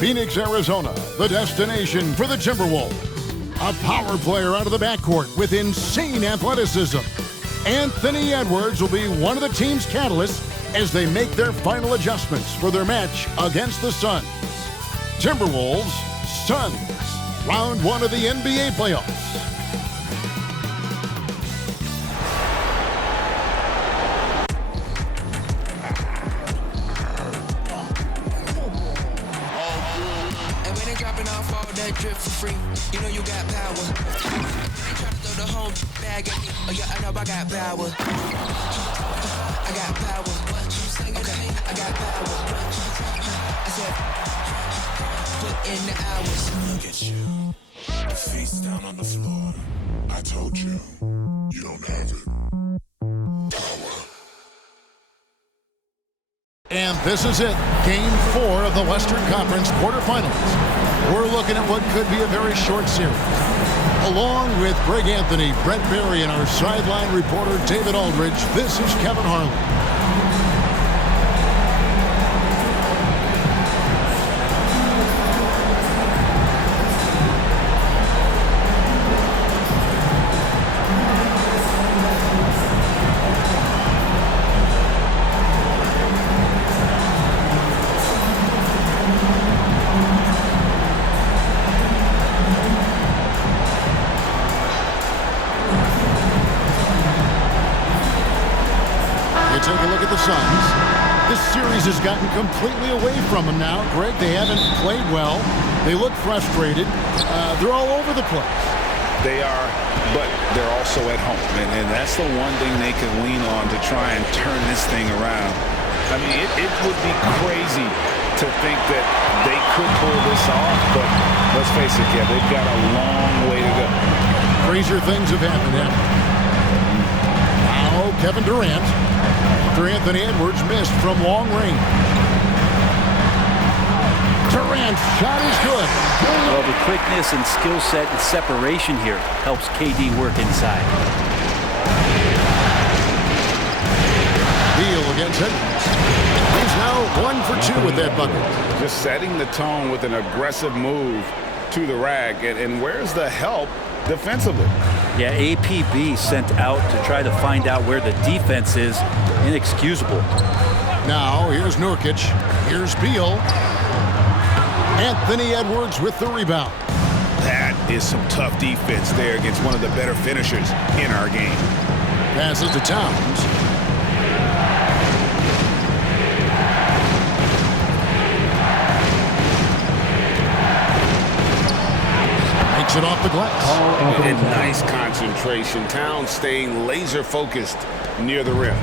Phoenix, Arizona, the destination for the Timberwolves. A power player out of the backcourt with insane athleticism. Anthony Edwards will be one of the team's catalysts as they make their final adjustments for their match against the Suns. Timberwolves, Suns, round one of the NBA playoffs. And when they dropping off all that drip for free, you know you got power. They try to throw the whole bag at me. Oh yeah, I know I got power. I got power. Okay, I got power. I said, put in the hours. Look at you. Face down on the floor. I told you, you don't have it. Power. And this is it, Game 4 of the Western Conference quarterfinals. We're looking at what could be a very short series. Along with Greg Anthony, Brent Barry, and our sideline reporter David Aldridge, this is Kevin Harlan. Take a look at the Suns. This series has gotten completely away from them now. Greg, they haven't played well. They look frustrated. They're all over the place. They are, but they're also at home. And that's the one thing they can lean on to try and turn this thing around. I mean, it would be crazy to think that they could pull this off, but let's face it, Kev, they've got a long way to go. Crazier things have happened. Now, Kevin Durant. After Anthony Edwards missed from long range. Durant's shot is good. Well, the quickness and skill set and separation here helps KD work inside. Beal against Edwards. He's now 1 for 2 with that bucket. Just setting the tone with an aggressive move to the rack. And where's the help defensively? Yeah, APB sent out to try to find out where the defense is. Inexcusable. Now, here's Nurkic. Here's Beal. Anthony Edwards with the rebound. That is some tough defense there against one of the better finishers in our game. Passes to Towns. Makes it off the glass. And nice concentration. Towns staying laser focused near the rim.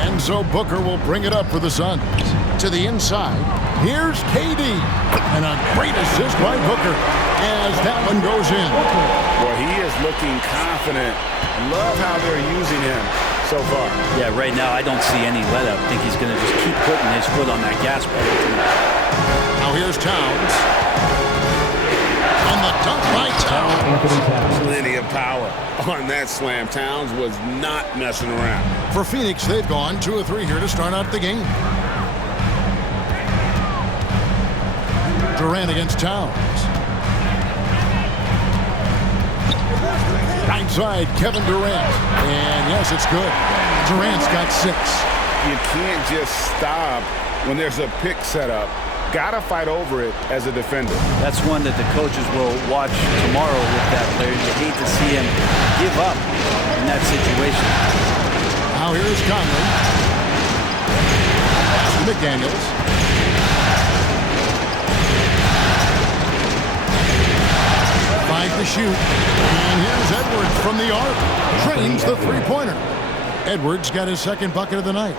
And so Booker will bring it up for the Suns. To the inside, here's KD. And a great assist by Booker as that one goes in. Well, he is looking confident. Love how they're using him so far. Yeah, right now I don't see any let up. I think he's going to just keep putting his foot on that gas pedal. Now here's Towns. And the dunk by Towns. Plenty of power on that slam. Towns was not messing around. For Phoenix, they've gone 2 of 3 here to start out the game. Durant against Towns. Right side, Kevin Durant. And yes, it's good. Durant's got 6. You can't just stop when there's a pick set up. Gotta fight over it as a defender. That's one that the coaches will watch tomorrow with that player. You hate to see him give up in that situation. Now here's Conley. Pass to McDaniels. Five to shoot. And here's Edwards from the arc. Drains the three-pointer. Edwards got his second bucket of the night.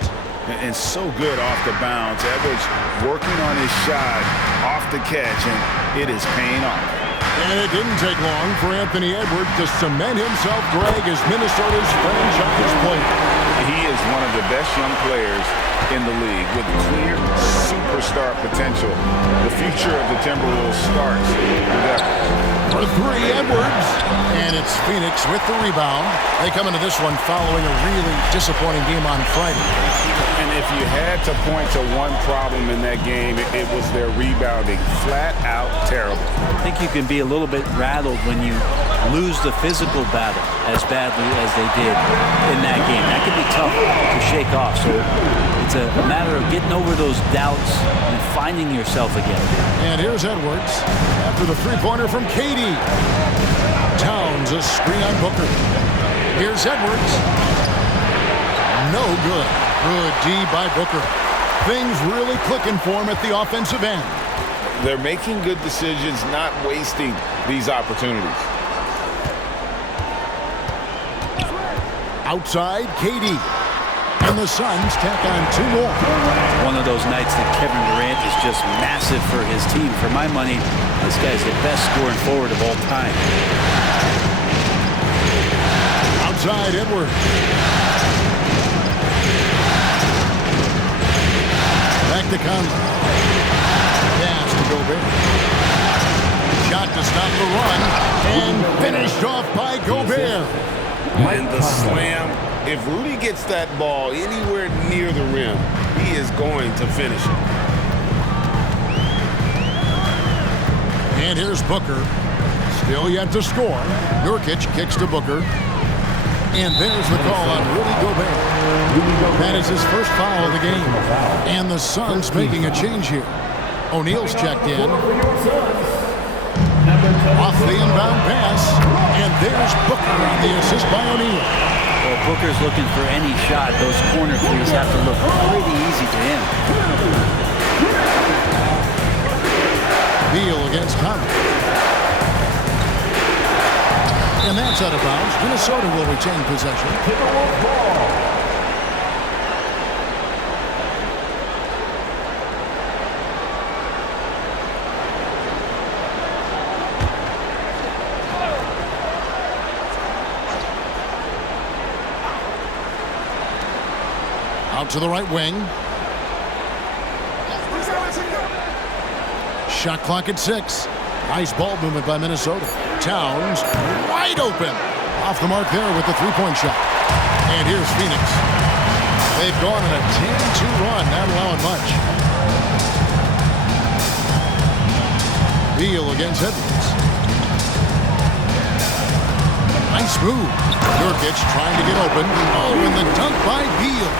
And so good off the bounce. Edwards working on his shot off the catch, and it is paying off. And it didn't take long for Anthony Edwards to cement himself, Greg, as Minnesota's franchise player. He is one of the best young players in the league with clear superstar potential. The future of the Timberwolves starts with Edwards. For three, Edwards. And it's Phoenix with the rebound. They come into this one following a really disappointing game on Friday. And if you had to point to one problem in that game, it was their rebounding. Flat out terrible. I think you can be a little bit rattled when you lose the physical battle as badly as they did in that game. That can be tough to shake off. So it's a matter of getting over those doubts and finding yourself again. And here's Edwards after the three-pointer from KD. Towns a screen on Booker. Here's Edwards. No good. Good D by Booker. Things really clicking for him at the offensive end. They're making good decisions, not wasting these opportunities. Outside, KD. And the Suns tack on two more. One of those nights that Kevin Durant is just massive for his team. For my money, this guy's the best scoring forward of all time. Outside, Edwards. Back to Conley. Pass to Gobert. Shot to stop the run. And finished off by Gobert. And the slam. If Rudy gets that ball anywhere near the rim, he is going to finish it. And here's Booker. Still yet to score. Nurkic kicks to Booker. And there's the call on Rudy Gobert. That is his first foul of the game. And the Suns making a change here. O'Neal's checked in. Off the inbound pass. And there's Booker on the assist by O'Neal. Well, Booker's looking for any shot. Those corner threes have to look pretty easy to him. Beal against Conley. And that's out of bounds. Minnesota will retain possession. Out to the right wing. Shot clock at 6. Nice ball movement by Minnesota. Towns wide open. Off the mark there with the three-point shot. And here's Phoenix. They've gone on a 10-2 run, not allowing much. Beal against Edwards. Nice move. Nurkic trying to get open. Oh, and the dunk by Beal.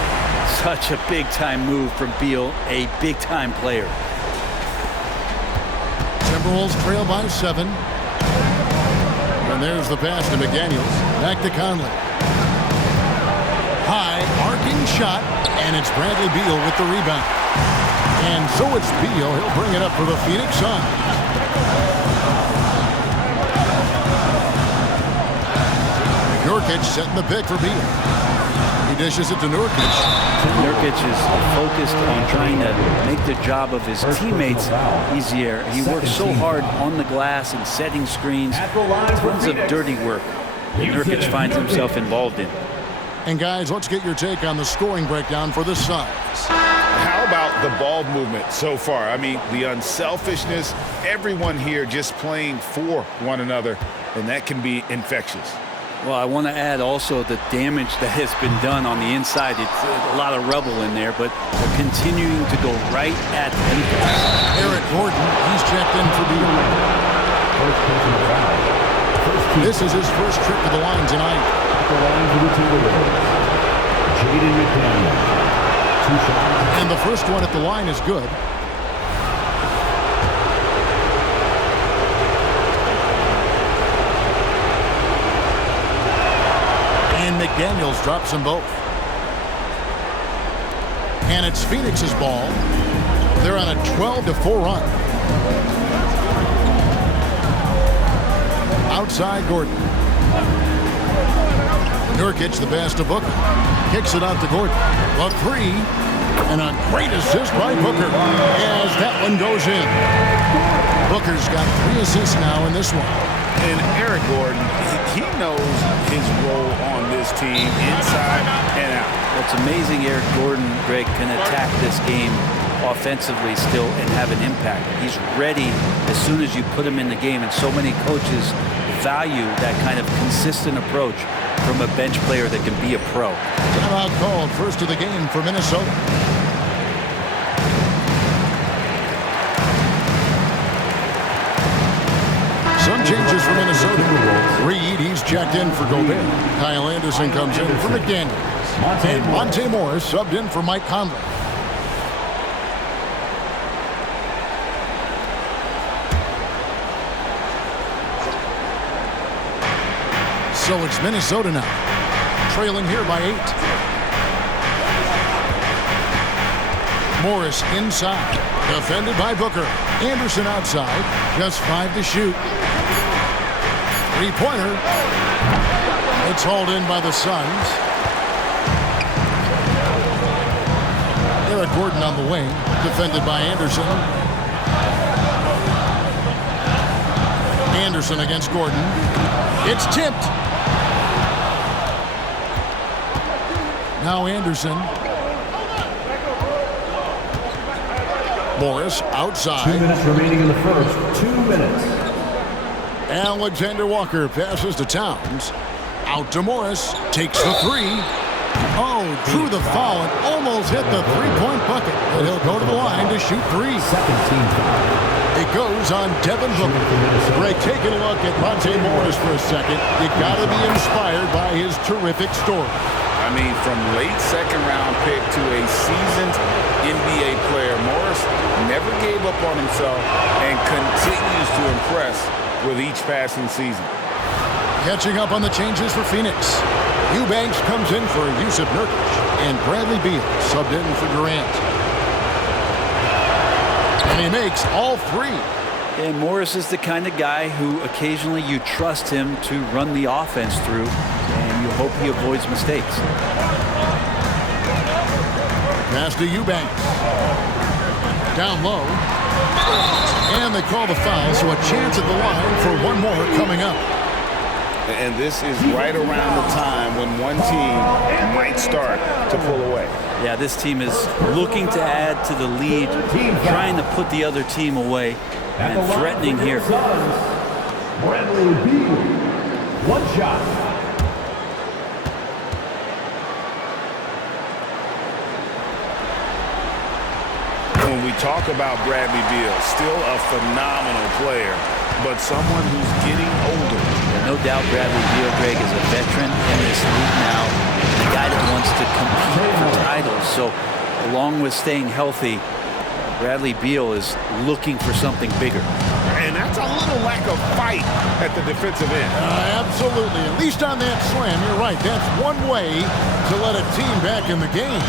Such a big-time move from Beal, a big-time player. Timberwolves trail by 7. And there's the pass to McDaniels. Back to Conley. High, arcing shot, and it's Bradley Beal with the rebound. And so it's Beal. He'll bring it up for the Phoenix Suns. Nurkic setting the pick for Beal. He dishes it to Nurkic. Nurkic is focused on trying to make the job of his teammates easier. He works so hard on the glass and setting screens. Tons of dirty work that Nurkic finds himself involved in. And guys, let's get your take on the scoring breakdown for the Suns. How about the ball movement so far? I mean, the unselfishness, everyone here just playing for one another, and that can be infectious. Well, I want to add also the damage that has been done on the inside. It's a lot of rubble in there, but they're continuing to go right at the defense. Eric Gordon, he's checked in for Beal. This is his first trip to the line tonight. Jaden McDaniels. 2 shots. And the first one at the line is good. And McDaniels drops them both. And it's Phoenix's ball. They're on a 12-4 run. Outside Gordon. Nurkic the pass to Booker. Kicks it out to Gordon. A 3. And a great assist by Booker as that one goes in. Booker's got 3 assists now in this one. And Eric Gordon, he knows his role on this team inside and out. It's amazing Eric Gordon, Greg, can attack this game offensively still and have an impact. He's ready as soon as you put him in the game, and so many coaches value that kind of consistent approach from a bench player that can be a pro. Timeout called, first of the game for Minnesota. Some changes for Minnesota. Reed, he's checked in for Gobert. Kyle Anderson comes in for McDaniel. And Monte Morris subbed in for Mike Conley. So it's Minnesota now, trailing here by 8. Morris inside, defended by Booker. Anderson outside, just 5 to shoot. Three-pointer. It's hauled in by the Suns. Eric Gordon on the wing, defended by Anderson. Anderson against Gordon. It's tipped. Now Anderson. Morris outside. 2 minutes remaining in the first. 2 minutes. Alexander Walker passes to Towns. Out to Morris. Takes the three. Oh, drew the foul and almost hit the three-point bucket. But he'll go to the line to shoot 3. Second team foul. It goes on Devin Booker. Greg, taking a look at Monte Morris for a second. You got to be inspired by his terrific story. I mean, from late second-round pick to a seasoned NBA player, Morris never gave up on himself and continues to impress with each passing season. Catching up on the changes for Phoenix. Eubanks comes in for Yusuf Nurkic, and Bradley Beal subbed in for Durant. And he makes all 3. And Morris is the kind of guy who occasionally you trust him to run the offense through, and you hope he avoids mistakes. Pass to Eubanks. Down low. And they call the foul, so a chance at the line for one more coming up. And this is right around the time when one team might start to pull away. Yeah, this team is looking to add to the lead, trying to put the other team away, and threatening here. Bradley Beal. 1 shot. When we talk about Bradley Beal, still a phenomenal player, but someone who's getting older. No doubt Bradley Beal, Greg, is a veteran in this league now, and a guy that wants to compete for titles. So along with staying healthy, Bradley Beal is looking for something bigger. And that's a little lack of fight at the defensive end. Absolutely. At least on that slam, you're right. That's one way to let a team back in the game.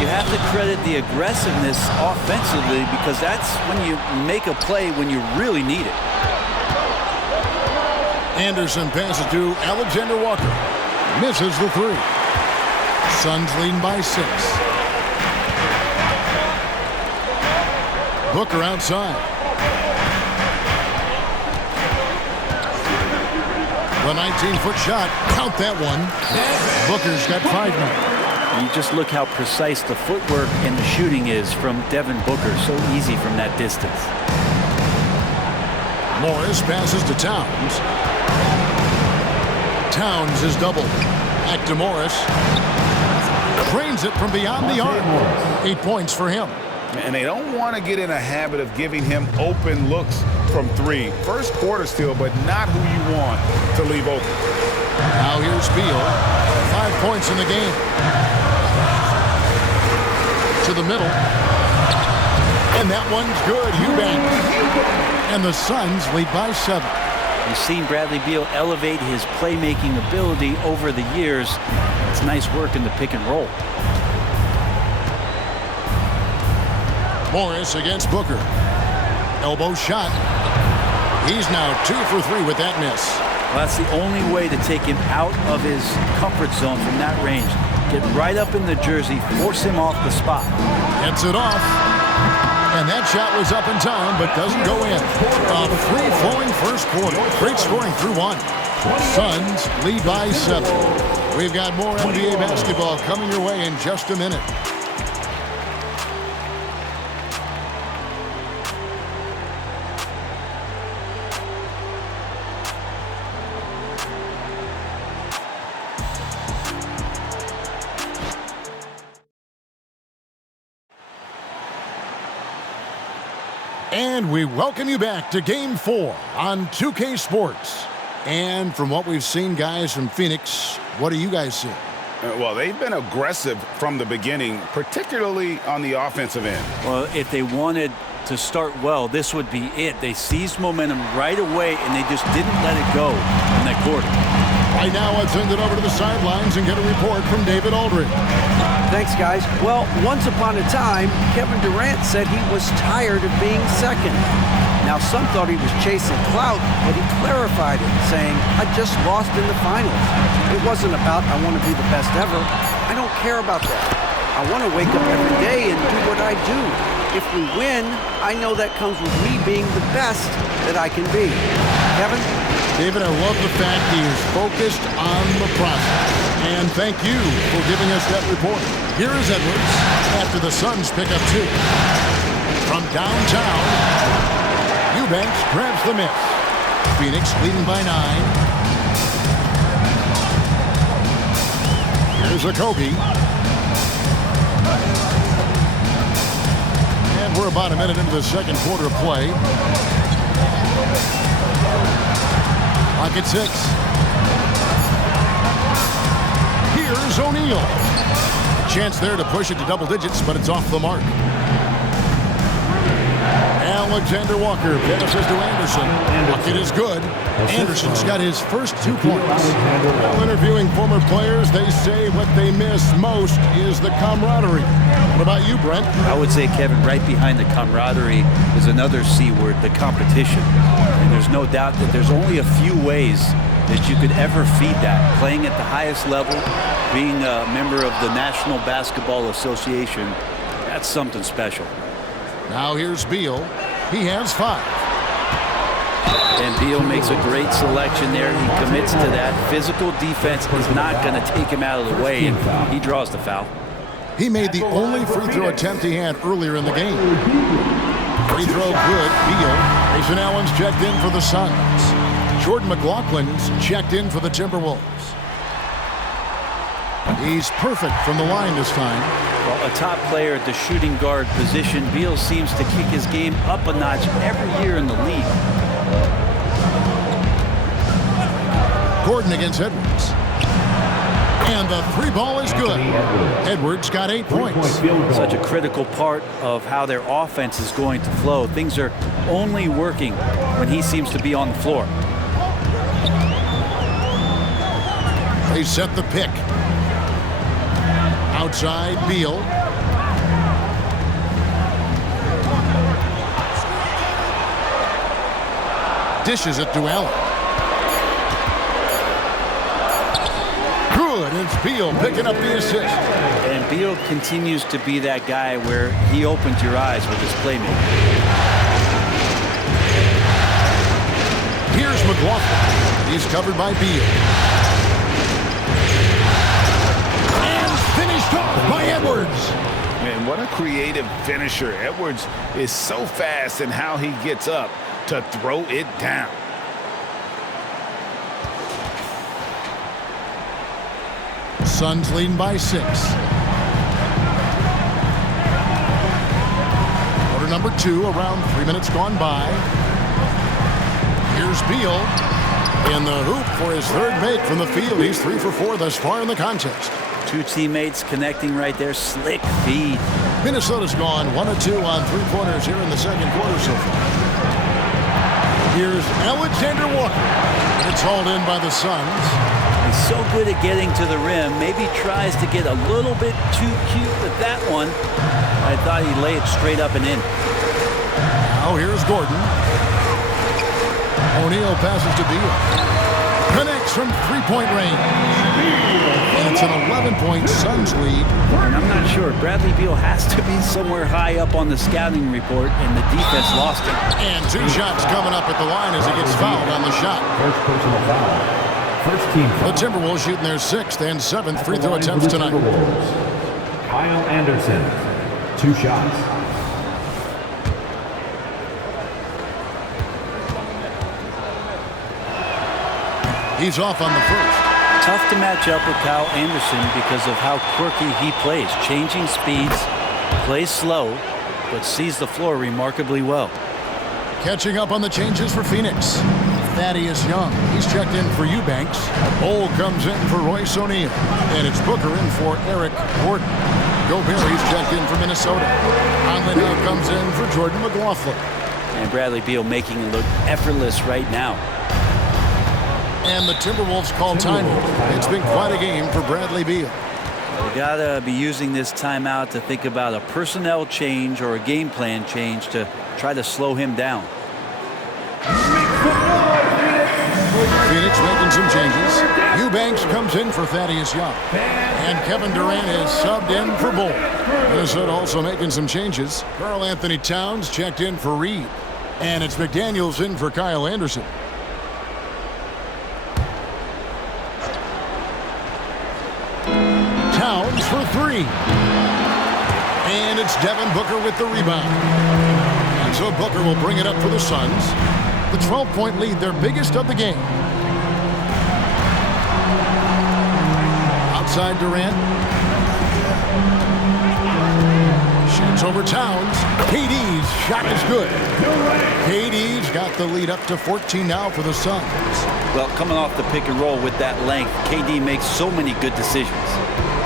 You have to credit the aggressiveness offensively, because that's when you make a play when you really need it. Anderson passes to Alexander Walker. Misses the 3. Suns leading by 6. Booker outside. The 19-foot shot. Count that one. Booker's got 5 now. You just look how precise the footwork and the shooting is from Devin Booker. So easy from that distance. Morris passes to Towns. Towns is doubled. Back to Morris. Drains it from beyond the arc. 8 points for him. And they don't want to get in a habit of giving him open looks from 3. First quarter still, but not who you want to leave open. Now here's Beal. 5 points in the game. To the middle. And that one's good. Eubanks. And the Suns lead by 7. You've seen Bradley Beal elevate his playmaking ability over the years. It's nice work in the pick and roll. Morris against Booker. Elbow shot. He's now 2 for 3 with that miss. Well, that's the only way to take him out of his comfort zone from that range. Get right up in the jersey, force him off the spot. Gets it off. And that shot was up in time, but doesn't go in. A free-flowing first quarter. Great scoring through one. Suns lead by 7. We've got more NBA basketball coming your way in just a minute. And we welcome you back to Game 4 on 2K Sports. And from what we've seen, guys, from Phoenix, what do you guys see? Well, they've been aggressive from the beginning, particularly on the offensive end. Well, if they wanted to start well, this would be it. They seized momentum right away, and they just didn't let it go in that quarter. Right now, let's send it over to the sidelines and get a report from David Aldridge. Thanks, guys. Well, once upon a time, Kevin Durant said he was tired of being second. Now, some thought he was chasing clout, but he clarified it, saying, I just lost in the finals. It wasn't about, I want to be the best ever. I don't care about that. I want to wake up every day and do what I do. If we win, I know that comes with me being the best that I can be. Kevin? David, I love the fact he is focused on the process. And thank you for giving us that report. Here is Edwards after the Suns pick up 2. From downtown, Eubanks grabs the miss. Phoenix leading by 9. Here's Okogie. And we're about a minute into the second quarter of play. Clock at 6. Here's O'Neal. A chance there to push it to double digits, but it's off the mark. Alexander Walker passes to Anderson. Bucket is good. Anderson's got his first 2 points. While interviewing former players, they say what they miss most is the camaraderie. What about you, Brent? I would say, Kevin, right behind the camaraderie is another C word, the competition. And there's no doubt that there's only a few ways that you could ever feed that. Playing at the highest level, being a member of the National Basketball Association, that's something special. Now here's Beal. He has 5. And Beal makes a great selection there. He commits to that. Physical defense is not going to take him out of the way, and he draws the foul. He made the only free throw attempt he had earlier in the game. Free throw good. Beal. Grayson Allen's checked in for the Suns. Jordan McLaughlin's checked in for the Timberwolves. He's perfect from the line this time. Well, a top player at the shooting guard position, Beal seems to kick his game up a notch every year in the league. Gordon against Edwards. And the 3 ball is good. Edwards got 8 points. Such a critical part of how their offense is going to flow. Things are only working when he seems to be on the floor. They set the pick. Outside, Beal. Dishes it to Allen. Good. It's Beal picking up the assist. And Beal continues to be that guy where he opens your eyes with his playmaking. Here's McLaughlin. He's covered by Beal. Finished off by Edwards. Man, what a creative finisher. Edwards is so fast in how he gets up to throw it down. Suns leading by 6. Quarter number 2, around 3 minutes gone by. Here's Beal in the hoop for his 3rd make from the field. He's 3 for 4 thus far in the contest. 2 teammates connecting right there. Slick feed. Minnesota's gone 1 of 2 on 3-pointers here in the second quarter so far. Here's Alexander Walker. It's hauled in by the Suns. He's so good at getting to the rim. Maybe tries to get a little bit too cute with that one. I thought he'd lay it straight up and in. Now here's Gordon. O'Neal passes to Beal. connects from three-point range. And it's an 11-point Suns lead. And I'm not sure. Bradley Beal has to be somewhere high up on the scouting report, and the defense lost it. And 2 shots coming up at the line as he gets fouled on the shot. First personal foul. First team foul. The Timberwolves shooting their 6th and 7th free throw attempts tonight. Kyle Anderson, 2 shots. He's off on the first. Tough to match up with Kyle Anderson because of how quirky he plays. Changing speeds, plays slow, but sees the floor remarkably well. Catching up on the changes for Phoenix. Thaddeus Young, he's checked in for Eubanks. Ole comes in for Royce O'Neal. And it's Booker in for Eric Gordon. Gobert, he's checked in for Minnesota. Conley now comes in for Jordan McLaughlin. And Bradley Beal making it look effortless right now. And the Timberwolves call time. It's been quite a game for Bradley Beal. You gotta be using this timeout to think about a personnel change or a game plan change to try to slow him down. Phoenix making some changes. Eubanks comes in for Thaddeus Young. And Kevin Durant is subbed in for Bull. Minnesota also making some changes. Karl Anthony Towns checked in for Reed. And it's McDaniels in for Kyle Anderson. Towns for 3. And it's Devin Booker with the rebound. And so Booker will bring it up for the Suns. The 12-point lead, their biggest of the game. Outside Durant. Shoots over Towns. KD's shot is good. KD's got the lead up to 14 now for the Suns. Well, coming off the pick and roll with that length, KD makes so many good decisions.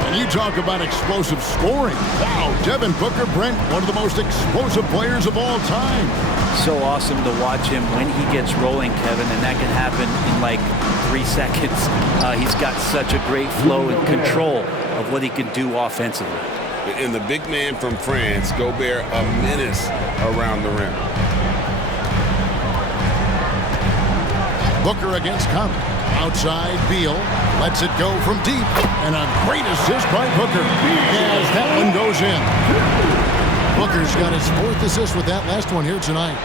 And you talk about explosive scoring. Wow, Devin Booker, Brent, one of the most explosive players of all time. So awesome to watch him when he gets rolling, Kevin, and that can happen in like 3 seconds. He's got such a great flow and control of what he can do offensively. And the big man from France, Gobert, a menace around the rim. Booker against Conley. Outside Beal. Lets it go from deep. And a great assist by Booker as that one goes in. Booker's got his 4th assist with that last one here tonight.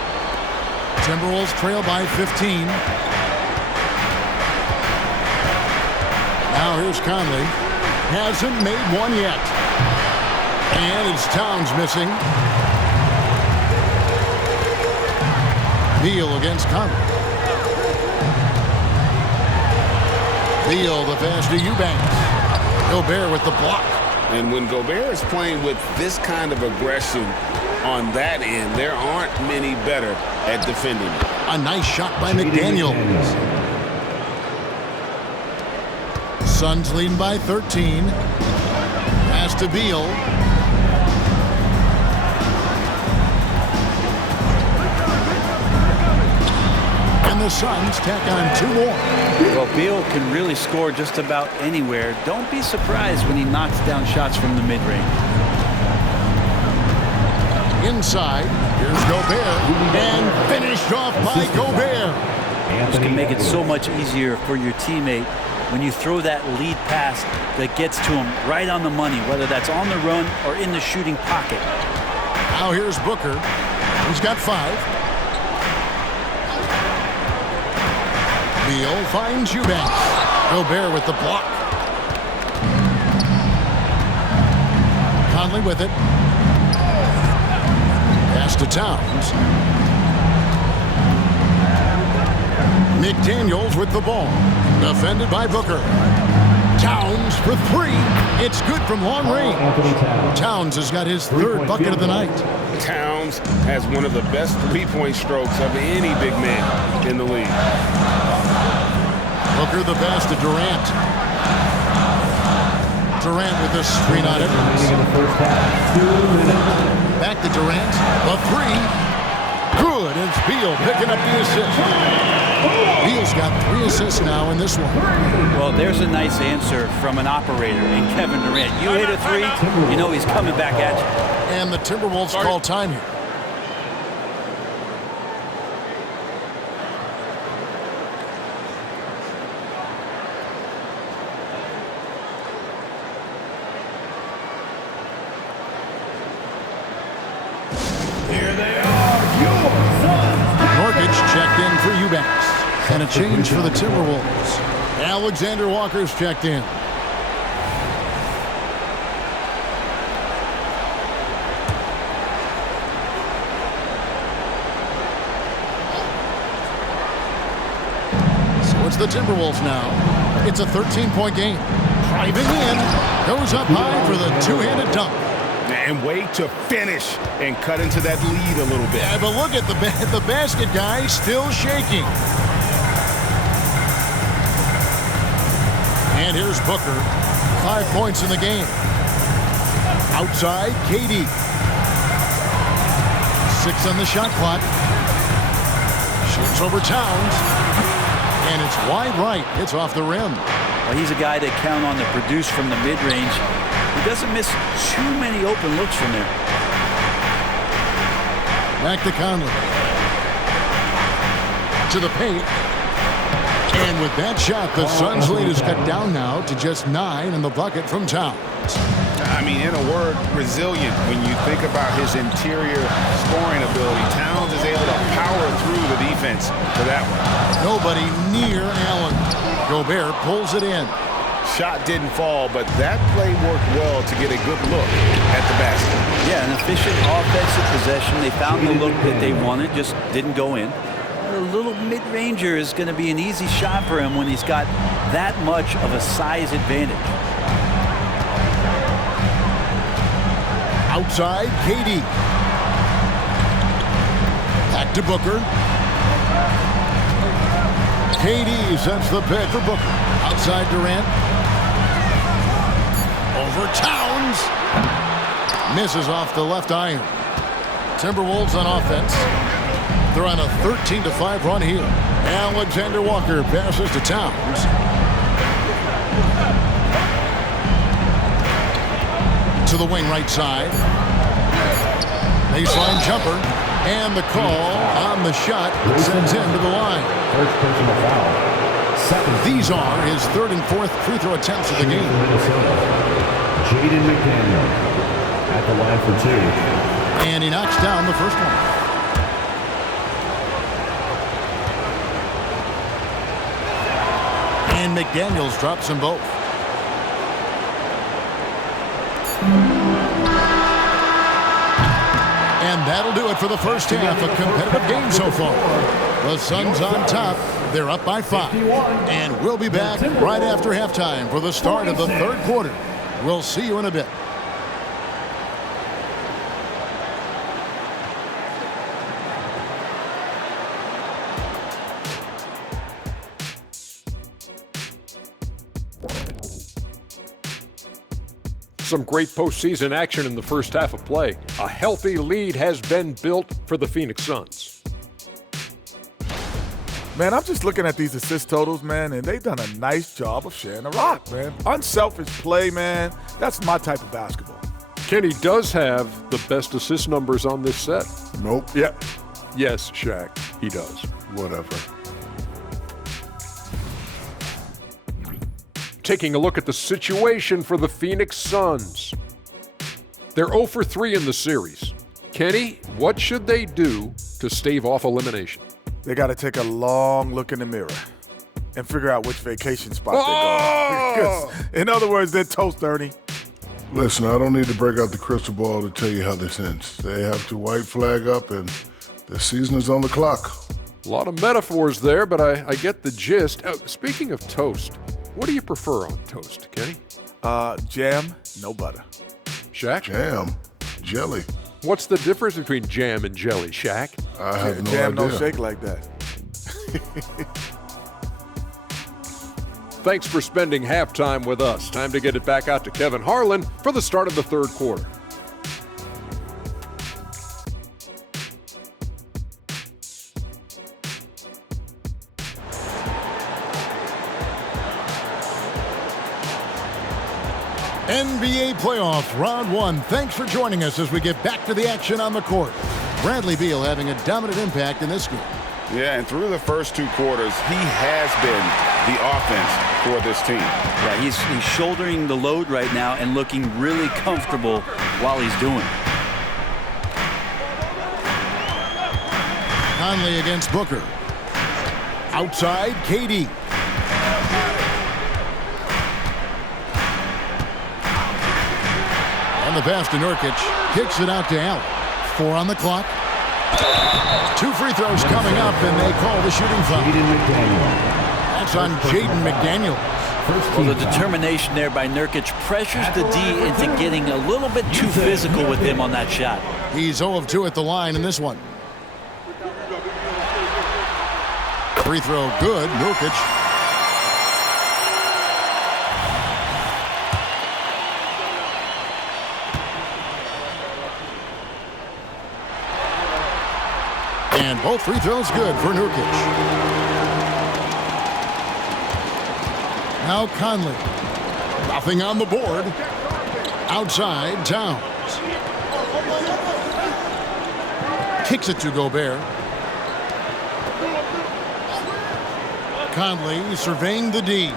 Timberwolves trail by 15. Now here's Conley. Hasn't made one yet. And it's Towns missing. Beal against Conley. Beal, the pass to Eubanks. Gobert with the block. And when Gobert is playing with this kind of aggression on that end, there aren't many better at defending. A nice shot by McDaniels. Suns leading by 13. Pass to Beal. And the Suns tack on 2 more. Well, Beal can really score just about anywhere. Don't be surprised when he knocks down shots from the mid-range. Inside, here's Gobert, and finished off by Gobert. This can make it so much easier for your teammate when you throw that lead pass that gets to him right on the money, whether that's on the run or in the shooting pocket. Now here's Booker. He's got 5. Beal finds Eubanks. Gobert with the block. Conley with it. Pass to Towns. McDaniels with the ball. Defended by Booker. Towns for 3. It's good from long range. Towns has got his 3rd bucket of the night. Towns has one of the best 3-point strokes of any big man in the league. Booker the pass to Durant. Durant with the screen on it. Back to Durant. The 3. Good. It's Beal picking up the assist. Beal's got 3 assists now in this one. Well, there's a nice answer from an operator in Kevin Durant. You hit a 3, you know he's coming back at you. And the Timberwolves call time here. Here they are, your Suns. Norkic checked in for Eubanks. And a change for the Timberwolves. Alexander Walker's checked in. So it's the Timberwolves now. It's a 13-point game. Driving in, goes up high for the two-handed dunk. And wait to finish and cut into that lead a little bit. Yeah, but look at the basket guy still shaking. And here's Booker. 5 points in the game. Outside, KD. 6 on the shot clock. Shoots over Towns. And it's wide right. It's off the rim. Well, he's a guy that count on to produce from the mid-range. He doesn't miss too many open looks from there. Back to Conley. To the paint. And with that shot, the Suns' lead is cut down now to just 9 in the bucket from Towns. I mean, in a word, resilient. When you think about his interior scoring ability, Towns is able to power through the defense for that one. Nobody near Allen. Gobert pulls it in. Shot didn't fall, but that play worked well to get a good look at the basket. Yeah, an efficient offensive possession. They found the look that they wanted, just didn't go in. A little mid-ranger is going to be an easy shot for him when he's got that much of a size advantage. Outside, KD. Back to Booker. KD sets the pick for Booker. Outside Durant. Over Towns. Misses off the left iron. Timberwolves on offense. They're on a 13-5 run here. Alexander Walker passes to Towns. To the wing right side. Baseline jumper. And the call on the shot sends him to the line. First personal foul. These are his third and fourth free throw attempts of the game. Jaden McDaniel at the line for 2. And he knocks down the first one. And McDaniels drops them both. And that'll do it for the first half. A competitive game so far. The Suns on top. They're up by 5. And we'll be back right after halftime for the start of the third quarter. We'll see you in a bit. Some great postseason action in the first half of play. A healthy lead has been built for the Phoenix Suns. Man, I'm just looking at these assist totals, man, and they've done a nice job of sharing the rock, man. Unselfish play, man. That's my type of basketball. Kenny does have the best assist numbers on this set. Nope. Yeah. Yes, Shaq, he does. Whatever. Taking a look at the situation for the Phoenix Suns. They're 0 for 3 in the series. Kenny, what should they do to stave off elimination? They got to take a long look in the mirror and figure out which vacation spot they're going. In other words, they're toast, Ernie. Listen, I don't need to break out the crystal ball to tell you how this ends. They have to white flag up, and the season is on the clock. A lot of metaphors there, but I get the gist. Speaking of toast, what do you prefer on toast, Kenny? Jam, no butter. Shaq? Jam, jelly. What's the difference between jam and jelly, Shaq? I have no Jam idea. don't shake like that. Thanks for spending halftime with us. Time to get it back out to Kevin Harlan for the start of the third quarter. NBA playoffs, round 1. Thanks for joining us as we get back to the action on the court. Bradley Beal having a dominant impact in this game. Yeah, and through the first 2 quarters, he has been the offense for this team. Yeah, he's shouldering the load right now and looking really comfortable while he's doing it. Conley against Booker. Outside, KD. On the pass to Nurkic. Kicks it out to Allen. 4 on the clock. 2 free throws coming up, and they call the shooting foul. That's on Jaden McDaniels. Well, the determination there by Nurkic pressures the D into getting a little bit too physical with him on that shot. He's 0 of 2 at the line in this one. Free throw good. Nurkic. And both free throws good for Nurkic. Now Conley. Nothing on the board. Outside, Towns. Kicks it to Gobert. Conley surveying the D.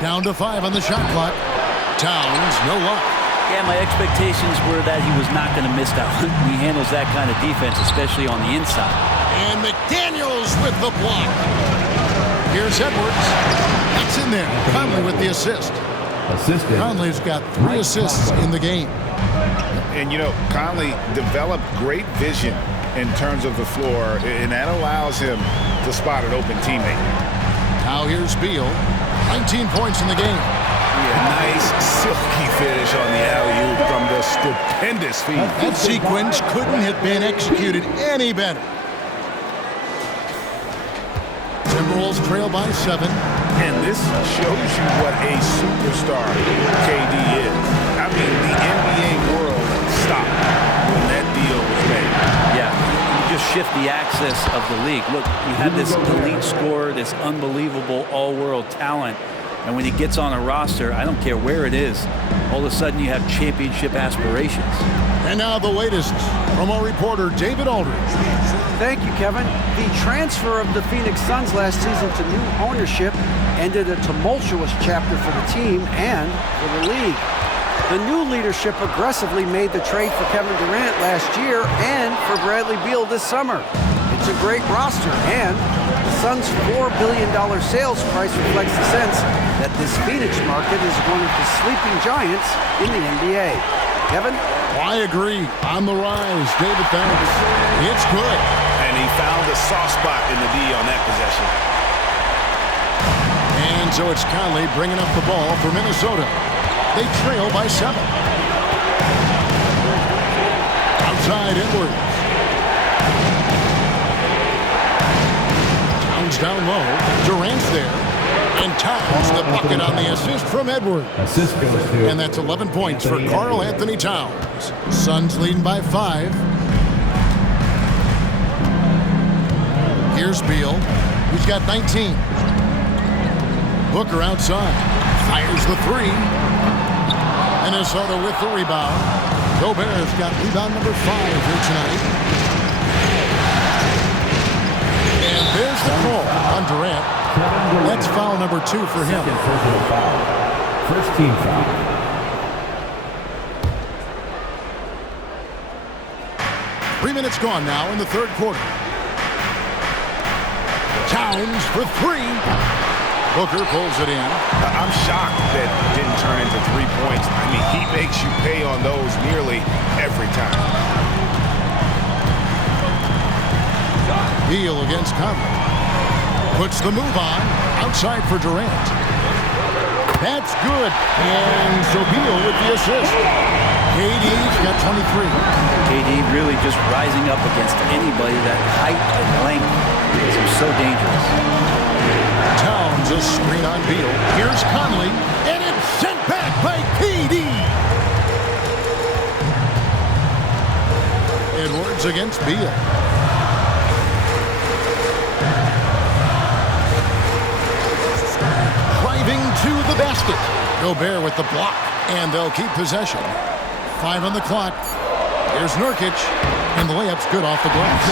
Down to 5 on the shot clock. Towns, no luck. Yeah, my expectations were that he was not going to miss that one. He handles that kind of defense, especially on the inside. And McDaniels with the block. Here's Edwards. That's in there. Conley with the assist. Conley's got 3 assists in the game. And, you know, Conley developed great vision in terms of the floor, and that allows him to spot an open teammate. Now here's Beal. 19 points in the game. Yeah, nice silky finish on the alley-oop from the stupendous feed. That sequence couldn't have been executed any better. Timberwolves trail by 7. And this shows you what a superstar KD is. I mean, the NBA world stopped when that deal was made. Yeah, you just shift the axis of the league. Look, you have this elite scorer, this unbelievable all-world talent, and when he gets on a roster, I don't care where it is, all of a sudden you have championship aspirations. And now the latest from our reporter, David Aldridge. Thank you, Kevin. The transfer of the Phoenix Suns last season to new ownership ended a tumultuous chapter for the team and for the league. The new leadership aggressively made the trade for Kevin Durant last year and for Bradley Beal this summer. It's a great roster, and the Suns' $4 billion sales price reflects the sense that this Phoenix market is one of the sleeping giants in the NBA. Kevin? I agree. On the rise. David, thanks. It's good. And he found a soft spot in the D on that possession. And so it's Conley bringing up the ball for Minnesota. They trail by 7. Outside Edwards. Towns down low. Durant's there. And Towns the bucket on the assist from Edwards. Assist goes to. And that's 11 points for Karl Anthony Towns. Suns leading by 5. Here's Beal. He's got 19. Booker outside. Fires the 3. Minnesota with the rebound. Gobert's got rebound number 5 here tonight. And there's the call on Durant. That's foul number 2 for him. First team foul. Three minutes gone now in the third quarter. Towns for 3. Booker pulls it in. I'm shocked that didn't turn into 3 points. I mean, he makes you pay on those nearly every time. Beal against Conley. Puts the move on. Outside for Durant. That's good. And so Beal with the assist. KD's got 23. KD really just rising up against anybody. That height and length makes him so dangerous. Towns a screen on Beal. Here's Conley. And it's sent back by KD. Edwards against Beal. To the basket. Gobert with the block, and they'll keep possession. 5 on the clock. Here's Nurkic, and the layup's good off the glass.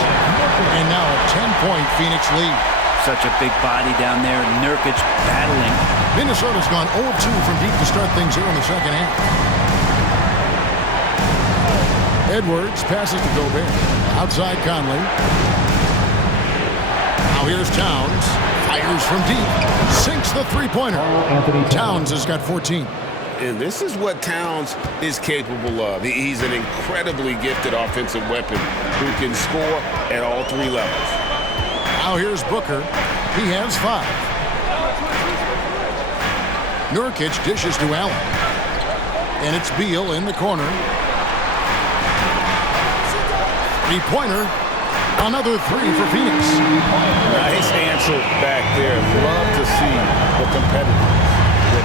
And now a 10-point Phoenix lead. Such a big body down there. Nurkic battling. Minnesota's gone 0-2 from deep to start things here in the second half. Edwards passes to Gobert. Outside Conley. Now here's Towns. Fires from deep. Sinks the three-pointer. Towns has got 14. And this is what Towns is capable of. He's an incredibly gifted offensive weapon who can score at all three levels. Now here's Booker. He has 5. Nurkic dishes to Allen. And it's Beal in the corner. Three-pointer. Another 3 for Phoenix. Nice answer back there. Love to see the competitors.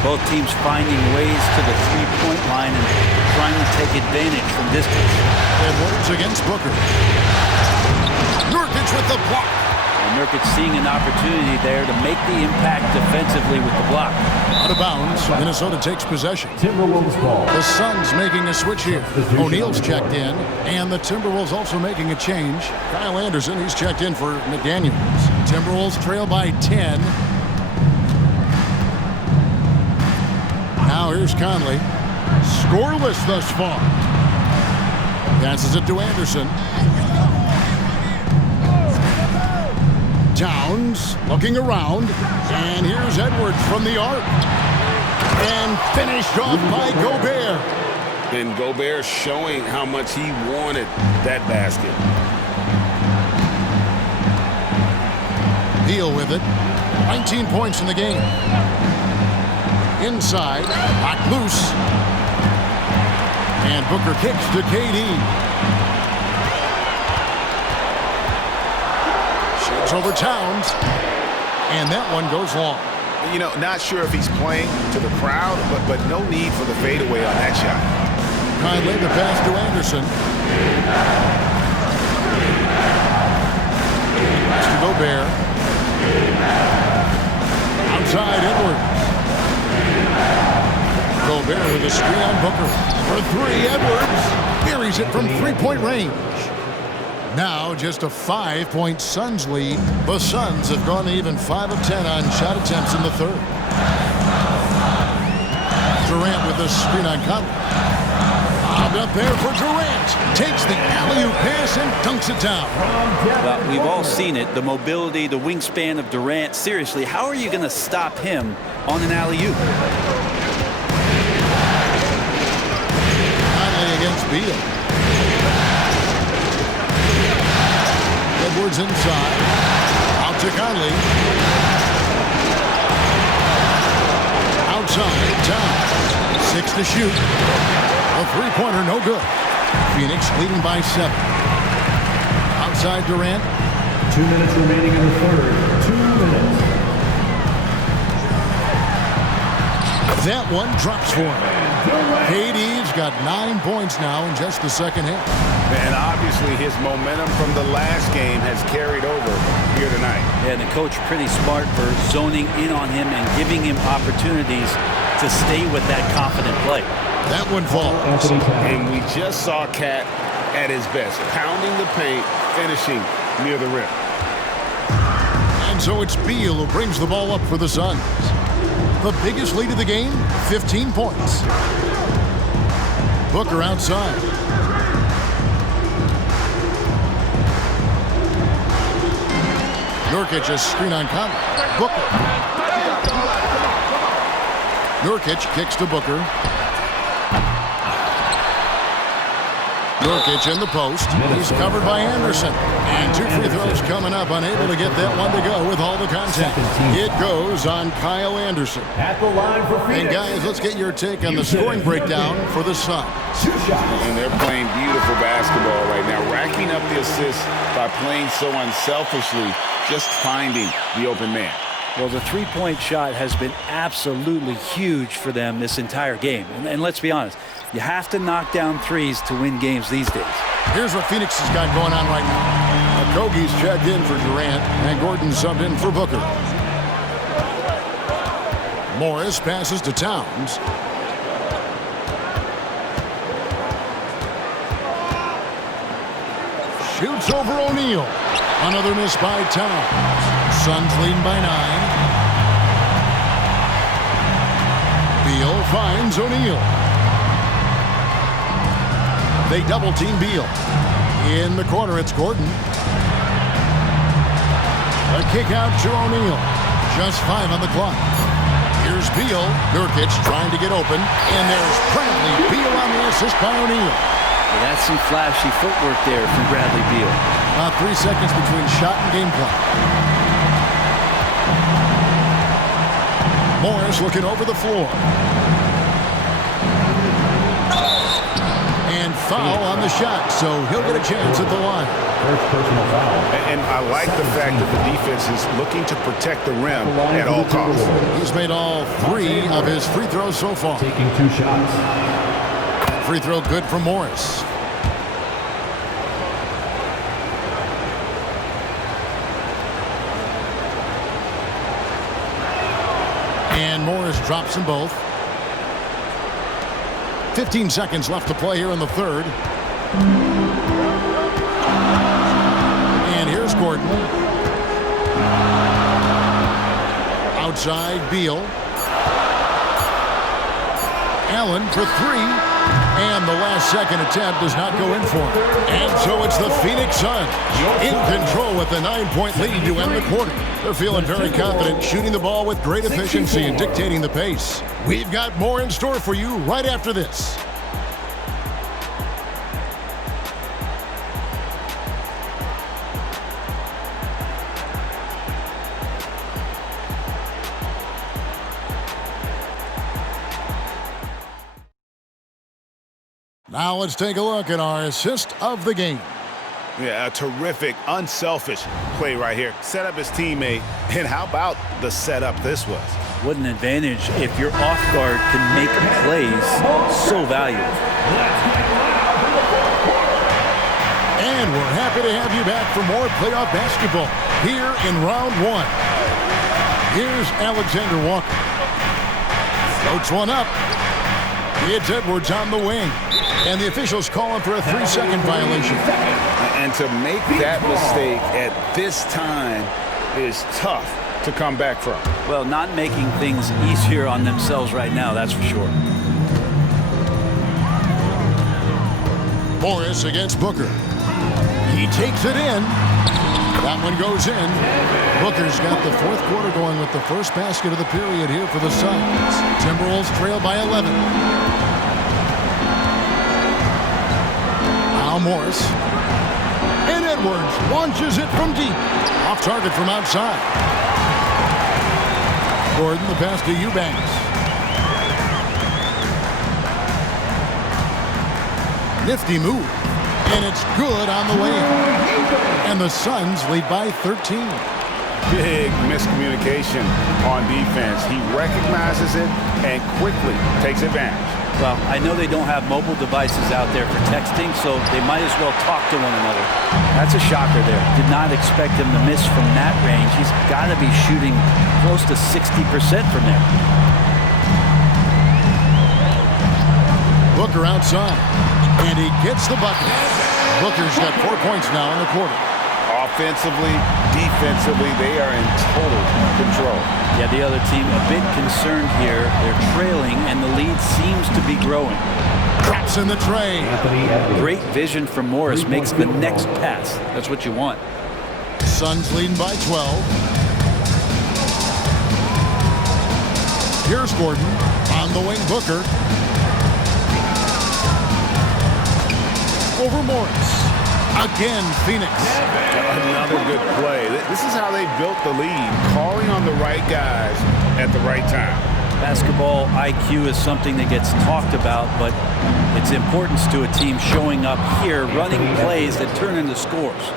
Both teams finding ways to the three-point line and trying to take advantage from distance. Edwards against Booker. Nurkic with the block. And Nurkic seeing an opportunity there to make the impact defensively with the block. Out of bounds. Minnesota takes possession. Timberwolves ball. The Suns making a switch here. O'Neal's checked in, and the Timberwolves also making a change. Kyle Anderson, he's checked in for McDaniels. Timberwolves trail by 10. Now here's Conley. Scoreless thus far. Passes it to Anderson. Towns looking around. And here's Edwards from the arc. And finished off by Gobert. And Gobert showing how much he wanted that basket. Beal with it. 19 points in the game. Inside, knocked loose. And Booker kicks to KD. Shoots over Towns. And that one goes long. You know, not sure if he's playing to the crowd, but no need for the fadeaway on that shot. Conley the pass to Anderson. Pass to Gobert. Outside Edwards. Gobert with a screen on Booker. For 3, Edwards buries it from three-point range. Now just a 5-point Suns lead. The Suns have gone even 5 of 10 on shot attempts in the third. Durant with the screen on Conley. Lobbed up there for Durant. Takes the alley-oop pass and dunks it down. Well, we've all seen it. The mobility, the wingspan of Durant. Seriously, how are you going to stop him on an alley-oop? Conley against Beal. Edwards inside. Out to Conley. Outside, Towns. 6 to shoot. A three-pointer, no good. Phoenix leading by 7. Outside Durant. 2 minutes remaining in the third. 2 minutes. That one drops for him. KD's got 9 points now in just the second half. And obviously his momentum from the last game has carried over here tonight. Yeah, and the coach pretty smart for zoning in on him and giving him opportunities to stay with that confident play. That one falls. And we just saw Cat at his best, pounding the paint, finishing near the rim. And so it's Beal who brings the ball up for the Suns. The biggest lead of the game, 15 points. Booker outside. Nurkic a screen on Conley. Booker. Nurkic kicks to Booker. Nurkic in the post. He's covered by Anderson. And 2 free throws coming up. Unable to get that one to go with all the contact. It goes on Kyle Anderson. At the line for Phoenix. And guys, let's get your take on the scoring breakdown for the Suns. And they're playing beautiful basketball right now, racking up the assists by playing so unselfishly, just finding the open man. Well, the three-point shot has been absolutely huge for them this entire game. And let's be honest, you have to knock down threes to win games these days. Here's what Phoenix has got going on right now. Okogie's checked in for Durant, and Gordon subbed in for Booker. Morris passes to Towns. Shoots over O'Neal. Another miss by Towns. Suns leading by 9. Beal finds O'Neal. They double-team Beal. In the corner, it's Gordon. A kick out to O'Neal. Just 5 on the clock. Here's Beal. Nurkic trying to get open. And there's Bradley Beal on the assist by O'Neal. Well, that's some flashy footwork there from Bradley Beal. About 3 seconds between shot and game clock. Morris looking over the floor. And foul on the shot, so he'll get a chance at the line. First personal foul. And I like the fact that the defense is looking to protect the rim at all costs. He's made all 3 of his free throws so far. Taking 2 shots. Free throw good for Morris. And Morris drops them both. 15 seconds left to play here in the third. And here's Gordon. Outside, Beal. Allen for 3. And the last second attempt does not go in for him. And so it's the Phoenix Suns in control with a 9-point lead to end the quarter. They're feeling very confident, shooting the ball with great efficiency and dictating the pace. We've got more in store for you right after this. Now let's take a look at our assist of the game. Yeah, a terrific, unselfish play right here. Set up his teammate, and how about the setup this was? What an advantage if your off guard can make plays so valuable. And we're happy to have you back for more playoff basketball here in round 1. Here's Alexander Walker. Floats one up. It's Edwards on the wing. And the officials calling for a 3-second violation. And to make that mistake at this time is tough to come back from. Well, not making things easier on themselves right now, that's for sure. Morris against Booker. He takes it in. That one goes in. Booker's got the 4th quarter going with the first basket of the period here for the Suns. Timberwolves trail by 11. Now Morris. And Edwards launches it from deep. Off target from outside. Gordon, the pass to Eubanks. Nifty move. And it's good on the way in. And the Suns lead by 13. Big miscommunication on defense. He recognizes it and quickly takes advantage. Well, I know they don't have mobile devices out there for texting, so they might as well talk to one another. That's a shocker there. Did not expect him to miss from that range. He's got to be shooting close to 60% from there. Booker outside, and he gets the bucket. Booker's got 4 points now in the quarter. Offensively, defensively, they are in total control. Yeah, the other team a bit concerned here. They're trailing, and the lead seems to be growing. Drops in the tray. Great vision from Morris. Makes the next pass. That's what you want. Suns leading by 12. Here's Gordon. On the wing, Booker. Over Morris. Again, Phoenix. Another good play. This is how they built the lead, calling on the right guys at the right time. Basketball IQ is something that gets talked about, but its importance to a team showing up here, running plays that turn into scores.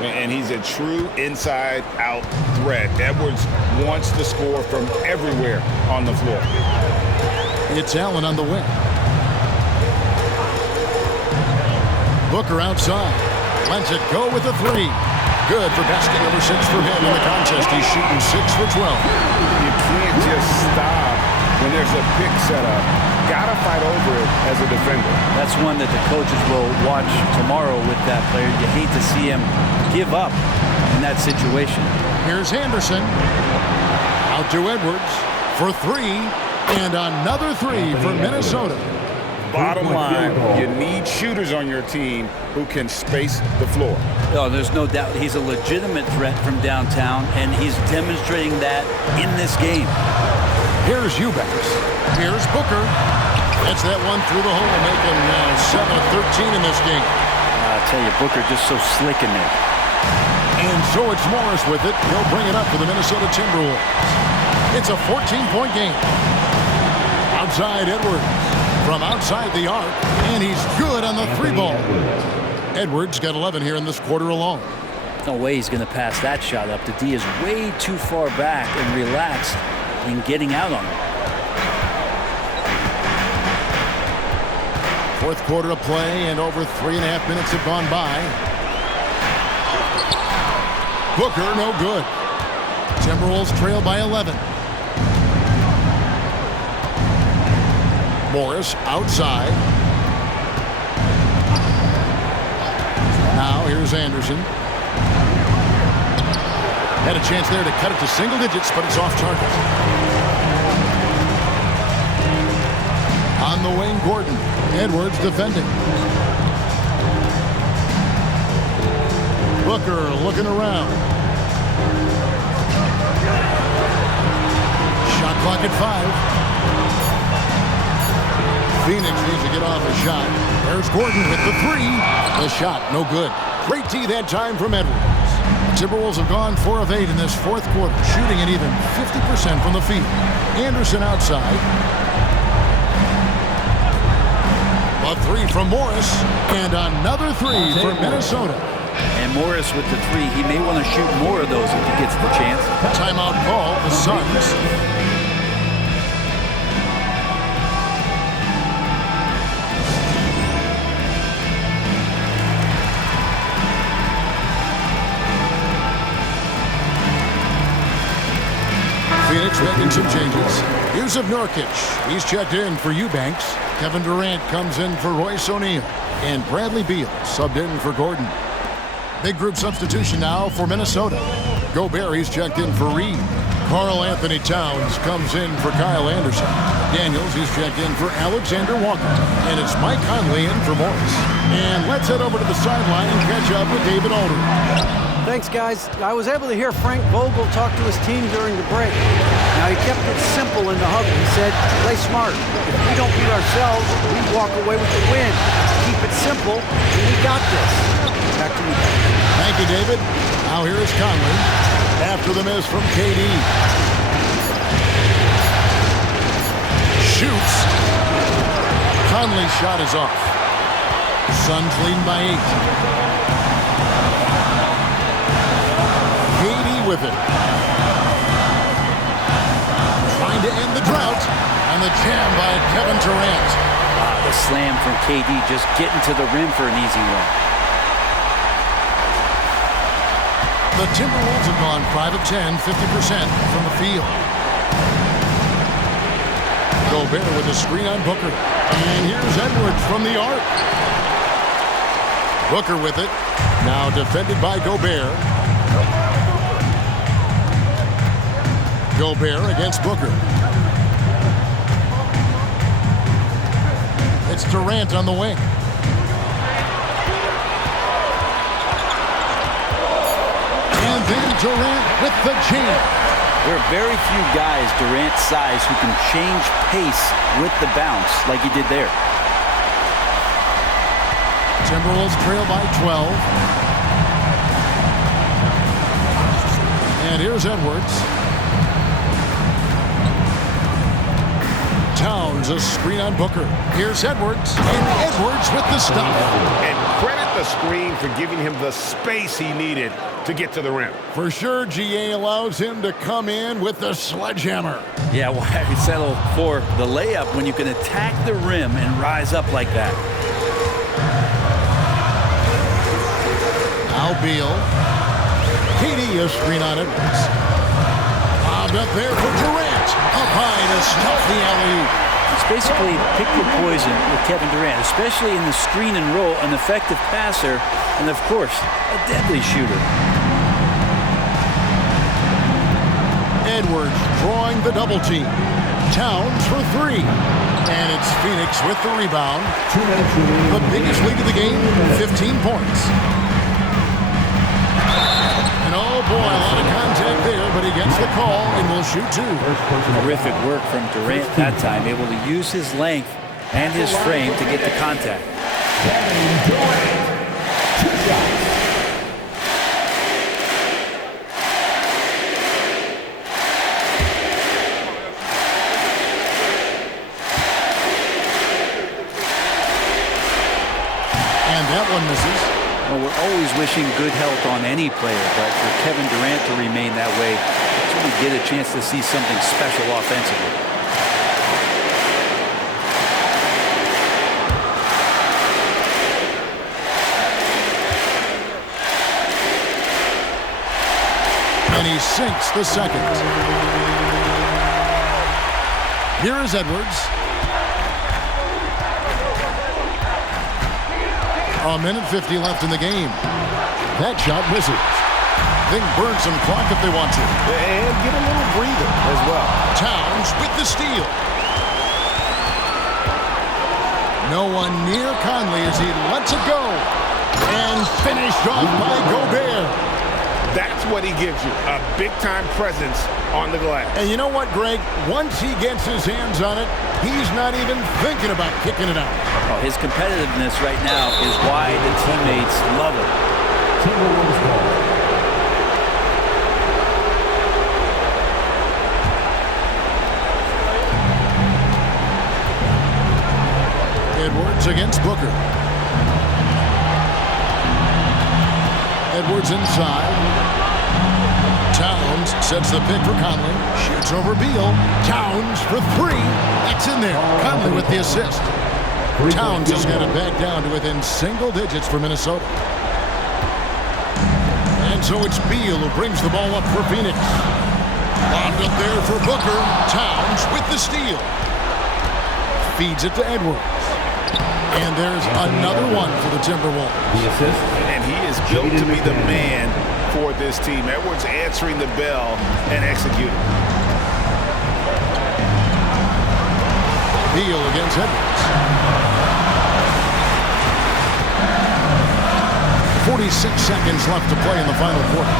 And he's a true inside-out threat. Edwards wants to score from everywhere on the floor. It's Allen on the wing. Booker outside. Lets it go with a 3. Good for basket number 6 for him in the contest. He's shooting 6 for 12. You can't just stop when there's a pick set up. Got to fight over it as a defender. That's one that the coaches will watch tomorrow with that player. You hate to see him give up in that situation. Here's Anderson. Out to Edwards for 3. And another 3 for Minnesota. Bottom line, you need shooters on your team who can space the floor. Oh, there's no doubt he's a legitimate threat from downtown, and he's demonstrating that in this game. Here's Eubanks. Here's Booker. Gets that one through the hole, making now 7 of 13 in this game. I tell you, Booker just so slick in there. And so it's Morris with it. He'll bring it up for the Minnesota Timberwolves. It's a 14-point game. Outside Edwards from outside the arc, and he's good on the three ball. Edwards got 11 here in this quarter alone. No way he's going to pass that shot up. The D is way too far back and relaxed in getting out on it. Fourth quarter of play, and over 3.5 minutes have gone by. Booker, no good. Timberwolves trail by 11. Morris outside. Now here's Anderson. Had a chance there to cut it to single digits, but it's off target. On the wing, Gordon. Edwards defending. Booker looking around. Shot clock at 5. Phoenix needs to get off a shot. There's Gordon with the 3. The shot, no good. Great D that time from Edwards. The Timberwolves have gone 4 of 8 in this fourth quarter, shooting at even 50% from the field. Anderson outside. A 3 from Morris, and another 3 for Minnesota. And Morris with the 3. He may want to shoot more of those if he gets the chance. Timeout call, the Suns. Phoenix making some changes. Yusuf Nurkic, he's checked in for Eubanks. Kevin Durant comes in for Royce O'Neal. And Bradley Beal subbed in for Gordon. Big group substitution now for Minnesota. Gobert, he's checked in for Reed. Karl Anthony Towns comes in for Kyle Anderson. Daniels, he's checked in for Alexander Walker. And it's Mike Conley in for Morris. And let's head over to the sideline and catch up with David Aldridge. Thanks, guys. I was able to hear Frank Vogel talk to his team during the break. Now, he kept it simple in the huddle. He said, play smart. If we don't beat ourselves, we walk away with the win. Keep it simple, and we got this. Back to you. Thank you, David. Now here is Conley after the miss from KD. Shoots. Conley's shot is off. Suns lead by 8. With it. Trying to end the drought, and the jam by Kevin Durant. The slam from KD, just getting to the rim for an easy one. The Timberwolves have gone 5 of 10, 50% from the field. Gobert with a screen on Booker. And here's Edwards from the arc. Booker with it. Now defended by Gobert. Gobert against Booker. It's Durant on the wing. And then Durant with the jam. There are very few guys Durant's size who can change pace with the bounce like he did there. Timberwolves trail by 12. And here's Edwards. Towns, a screen on Booker. Here's Edwards, and Edwards with the stop. And credit the screen for giving him the space he needed to get to the rim. For sure, GA allows him to come in with the sledgehammer. Yeah, why settle for the layup when you can attack the rim and rise up like that? Now Beal. KD, a screen on Edwards. Bobbed up there for Durant. Up high to stuff the alley-oop. It's basically pick your poison with Kevin Durant, especially in the screen and roll, an effective passer, and of course, a deadly shooter. Edwards drawing the double team. Towns for three. And it's Phoenix with the rebound. 2 minutes remaining. The biggest lead of the game, 15 points. And oh boy, a lot of contact there, but he gets the call and will shoot two. Terrific work from Durant that time, able to use his length and his frame to get the contact. Kevin Durant, 2 shots. That one misses. Well, we're always wishing good health on any player, but for Kevin Durant to remain that way, that's when we get a chance to see something special offensively. And he sinks the second. Here is Edwards. A minute 50 left in the game. That shot misses. They can burn some clock if they want to. And get a little breather as well. Towns with the steal. No one near Conley as he lets it go. And finished off by Gobert. That's what he gives you, a big-time presence on the glass. And you know what, Greg? Once he gets his hands on it, he's not even thinking about kicking it out. Oh, his competitiveness right now is why the teammates love him. Timberwolves ball. Edwards against Booker. Edwards inside. Towns sets the pick for Conley. Shoots over Beal. Towns for three. That's in there. Conley with the assist. Towns has got it back down to within single digits for Minnesota. And so it's Beal who brings the ball up for Phoenix. Lobbed up there for Booker. Towns with the steal. Feeds it to Edwards. And there's another one for the Timberwolves. The assist. And he is built to be the man for this team. Edwards answering the bell and executing. Beal against Edwards. 46 seconds left to play in the final quarter.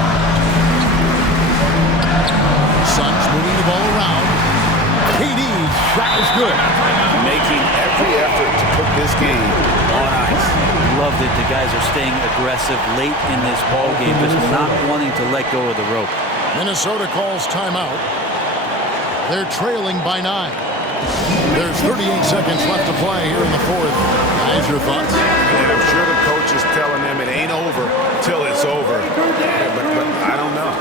Suns moving the ball around. KD's shot is good. Making every effort to put this game on ice. Love that the guys are staying aggressive late in this ball game, just not wanting to let go of the rope. Minnesota calls timeout. They're trailing by 9. There's 38 seconds left to play here in the fourth. Guys, your thoughts? And I'm sure the coach is telling them it ain't over till it's over. But I don't know.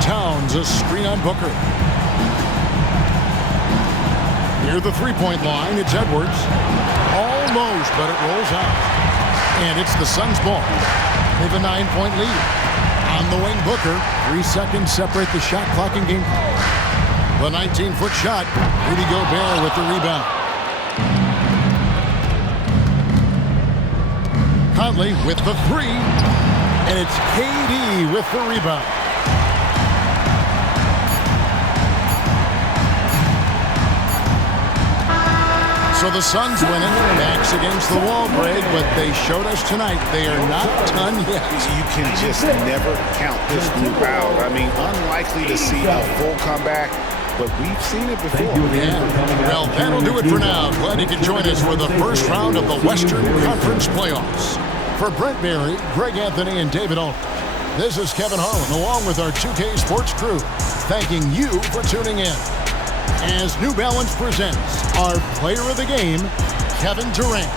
Towns, a screen on Booker. Near the three-point line, it's Edwards. Almost, but it rolls out. And it's the Suns' ball. They have a 9-point lead. On the wing, Booker. 3 seconds separate the shot clock and game clock. The 19-foot shot. Rudy Gobert with the rebound. Conley with the three. And it's KD with the rebound. So the Suns win it. Backs against the wall, Greg, but they showed us tonight they are not done yet. You can just never count this group out. I mean, unlikely to see a full comeback, but we've seen it before. Yeah. Well, that'll do it for now. Glad you could join us for the first round of the Western Conference Playoffs. For Brent Barry, Greg Anthony, and David Aldridge, this is Kevin Harlan, along with our 2K Sports crew, thanking you for tuning in. As New Balance presents our player of the game, Kevin Durant.